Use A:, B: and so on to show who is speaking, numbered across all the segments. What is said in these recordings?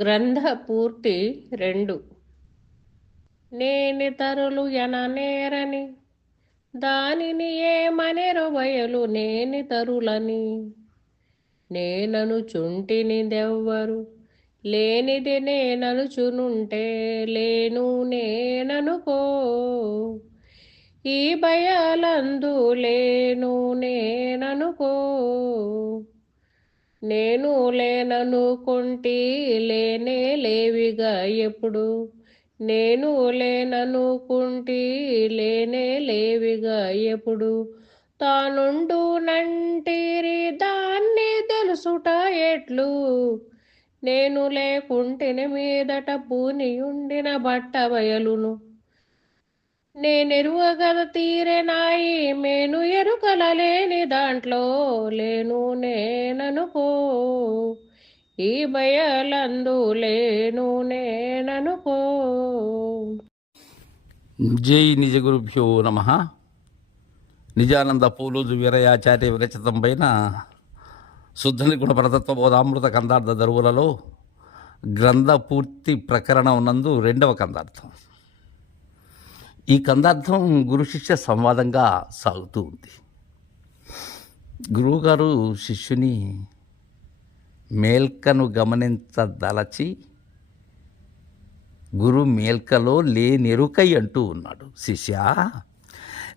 A: గ్రంథ పూర్తి రెండు నేనితరులు ఎననేరని దానిని ఏమనెరవయలు నేని తరులని. నేనను చుంటిని దెవ్వరు లేనిది నేనను చునుంటే లేను నేననుకో ఈ భయాలందు లేను నేననుకో నేను లేననుకుంటి లేనే లేవిగా ఎప్పుడు? నేను లేననుకుంటి లేనే లేవిగా ఎప్పుడు? తానుండు నంటిరి దాన్ని తెలుసుట ఎట్లు? నేను లేకుంటేనే మీదట పూనియుండిన బట్ట బయలును నేనెరువగల తీరే నాయి మేను ఎరుకలలేని దాంట్లో లేను నేననుకో. ఈ భయలందు లేను నేననుకో.
B: జై నిజ గురుభ్యో నమ. నిజానంద పూలూజు వీరయాచార్య విరచితం పైన శుద్ధ గుణ పరతత్వ బోధామృత కందార్థ దరువులలో గ్రంథ పూర్తి ప్రకరణం నందు రెండవ కందార్థం. ఈ కందార్థం గురు శిష్య సంవాదంగా సాగుతూ ఉంది. గురువుగారు శిష్యుని మేల్కను గమనించదలచి గురు మేల్కలో లేనెరుకై అంటూ ఉన్నాడు. శిష్య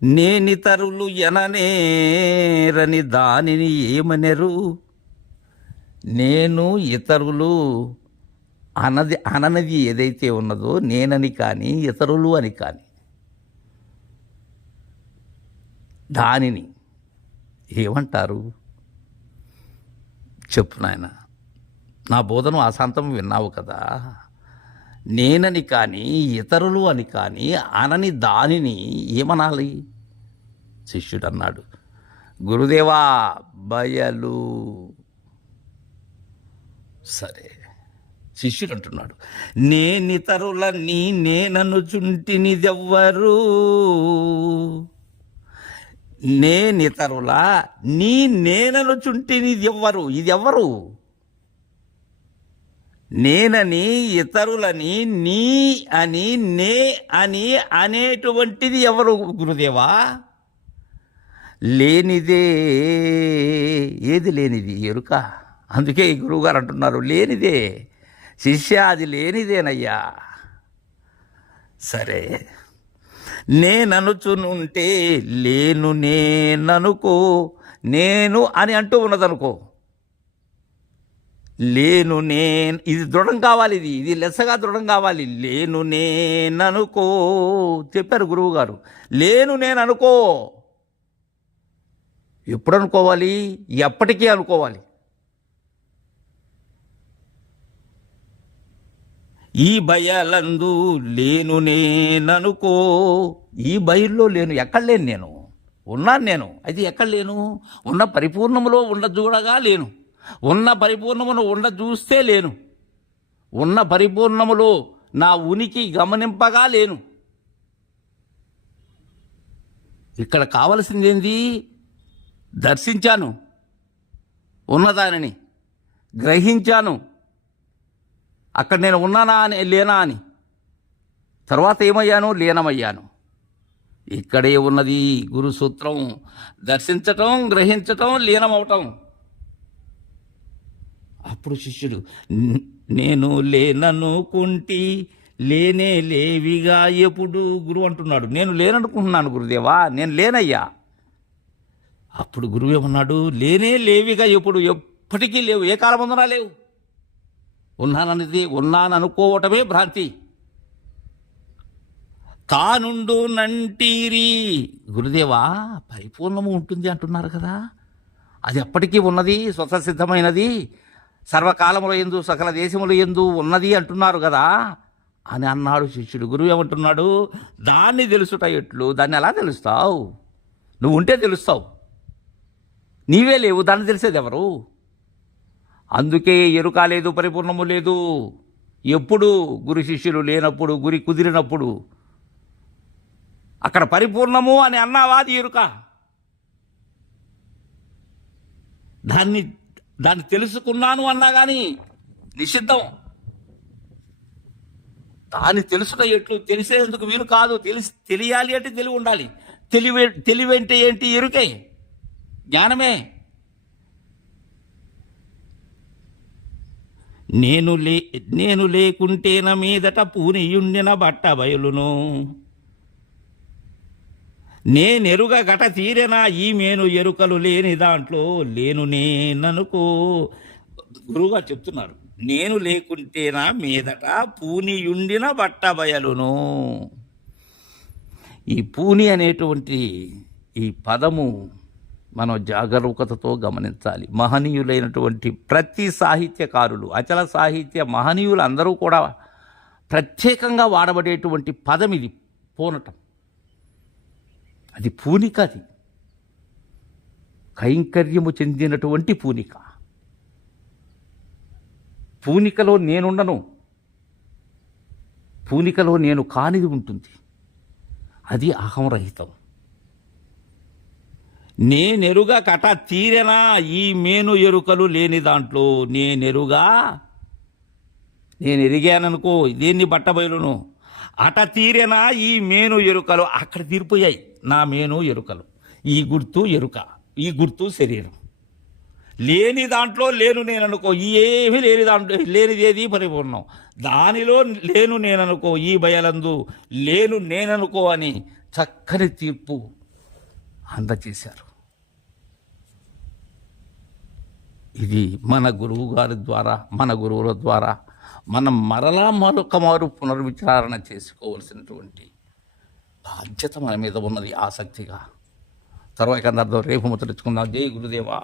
B: నేనితరులు ఎననేరని దానిని ఏమనెరు? నేను ఇతరులు అనది అననది ఏదైతే ఉన్నదో నేనని కానీ ఇతరులు అని కానీ దానిని ఏమంటారు? చెప్పు నాయన. నా బోధను అశాంతం విన్నావు కదా. నేనని కానీ ఇతరులు అని కానీ అనని దానిని ఏమనాలి? శిష్యుడు అన్నాడు గురుదేవా బయలు. సరే. శిష్యుడు అంటున్నాడు నేనితరులని నేననుచుంటినిదెవ్వరు? నేనితరుల నీ నేననుచుంటినిదెవ్వరు ఇది ఎవ్వరు నేనని ఇతరులని నీ అని నే అని అనేటువంటిది ఎవరు గురుదేవా? లేనిదే ఏది లేనిది? ఎరుక. అందుకే ఈ గురువుగారు అంటున్నారు లేనిదే. శిష్య అది లేనిదేనయ్యా. సరే. నేననుచునుంటే లేను నేననుకో నేను అని అంటూ ఉన్నదనుకో. లేను నేను ఇది దృఢం కావాలి ఇది ఇది లెస్సగా దృఢం కావాలి. లేను నేననుకో చెప్పారు గురువు గారు లేను నేను అనుకో ఎప్పుడు అనుకోవాలి ఎప్పటికీ అనుకోవాలి. ఈ భయాలందు లేను నేననుకో. ఈ భయంలో లేను ఎక్కడ లేను నేను? ఉన్నాను నేను. అయితే ఎక్కడ లేను? ఉన్న పరిపూర్ణములో ఉండ చూడగా లేను. ఉన్న పరిపూర్ణమును ఉండ చూస్తే లేను. ఉన్న పరిపూర్ణములో నా ఉనికి గమనింపగా లేను. ఇక్కడ కావలసిందేంది? దర్శించాను. ఉన్నదానిని గ్రహించాను. అక్కడ నేను ఉన్నానా అని లేనా అని. తర్వాత ఏమయ్యాను? లీనమయ్యాను. ఇక్కడే ఉన్నది గురు సూత్రం. దర్శించటం గ్రహించటం లీనమవటం. అప్పుడు శిష్యుడు నేను లేననుకుంటి లేనే లేవిగా ఎప్పుడు? గురువు అంటున్నాడు. నేను లేననుకుంటున్నాను గురుదేవా నేను లేనయ్యా. అప్పుడు గురువు ఏమన్నాడు? లేనే లేవిగా ఎప్పుడు? ఎప్పటికీ లేవు. ఏ కాలమందునా లేవు? ఉన్నాననేది ఉన్నాననుకోవటమే భ్రాంతి. తానుండు నంటీరి. గురుదేవా పరిపూర్ణము ఉంటుంది అంటున్నారు కదా. అది ఎప్పటికీ ఉన్నది స్వతసిద్ధమైనది సర్వకాలముల ఎందు సకల దేశముల ఎందు ఉన్నది అంటున్నారు కదా. అని అన్నాడు శిష్యుడు. గురువు ఏమంటున్నాడు? దాన్ని తెలుసుట ఎట్లు? దాన్ని ఎలా తెలుస్తావు? నువ్వు ఉంటే తెలుస్తావు. నీవే లేవు దాన్ని తెలిసేది ఎవరు? అందుకే ఎరుక లేదు పరిపూర్ణము లేదు. ఎప్పుడు గురు శిష్యులు లేనప్పుడు గురి కుదిరినప్పుడు అక్కడ పరిపూర్ణము అని అన్నావా అది ఎరుక? దాన్ని దాన్ని తెలుసుకున్నాను అన్నా కానీ నిషిద్ధం. దాన్ని తెలుసుట ఎట్లు? తెలిసేందుకు వీలు కాదు. తెలిసి తెలియాలి అంటే తెలివి ఉండాలి. తెలివి తెలివి అంటే ఏంటి? ఎరుకే. జ్ఞానమే. నేను లే నేను లేకుంటేన మీదట పూనియుండిన బట్ట బయలును. నేనెరుగ గట తీరెనా ఈ మేను ఎరుకలు లేని దాంట్లో లేను నేననుకో. గురువుగా చెప్తున్నారు నేను లేకుంటేనా మీదట పూనియుండిన బట్ట బయలును. ఈ పూని అనేటువంటి ఈ పదము మనం జాగరూకతతో గమనించాలి. మహనీయులైనటువంటి ప్రతి సాహిత్యకారులు అచల సాహిత్య మహనీయులు అందరూ కూడా ప్రత్యేకంగా వాడబడేటువంటి పదం ఇది పూనటం. అది పూనిక అది. కైంకర్యము చెందినటువంటి పూనిక. పూనికలో నేనుండను. పూనికలో నేను కానిది ఉంటుంది. అది అహంరహితం నేనెరుగా కట తీరెనా? ఈ మేను ఎరుకలు లేని దాంట్లో నేనెరుగా? నేను ఎరిగాననుకో దీన్ని బట్టబయలును అట తీరెనా? ఈ మేను ఎరుకలు. అక్కడ తీరిపోయాయి. నా మేను ఎరుకలు. ఈ గుర్తు ఎరుక. ఈ గుర్తు శరీరం. లేని దాంట్లో లేను నేను అనుకో ఏమీ లేని దాంట్లో లేనిది ఏది పరిపూర్ణం. దానిలో లేను నేననుకో ఈ భయలందు లేను నేననుకో అని చక్కని తీర్పు అందచేశారు ఇది మన గురువు గారి ద్వారా మన గురువుల ద్వారా మనం మరలా మరొక మారు పునర్విచారణ చేసుకోవలసినటువంటి బాధ్యత మన మీద ఉన్నది ఆసక్తిగా. తర్వాత రేపు ముద్రించుకుందాం. జై గురుదేవా.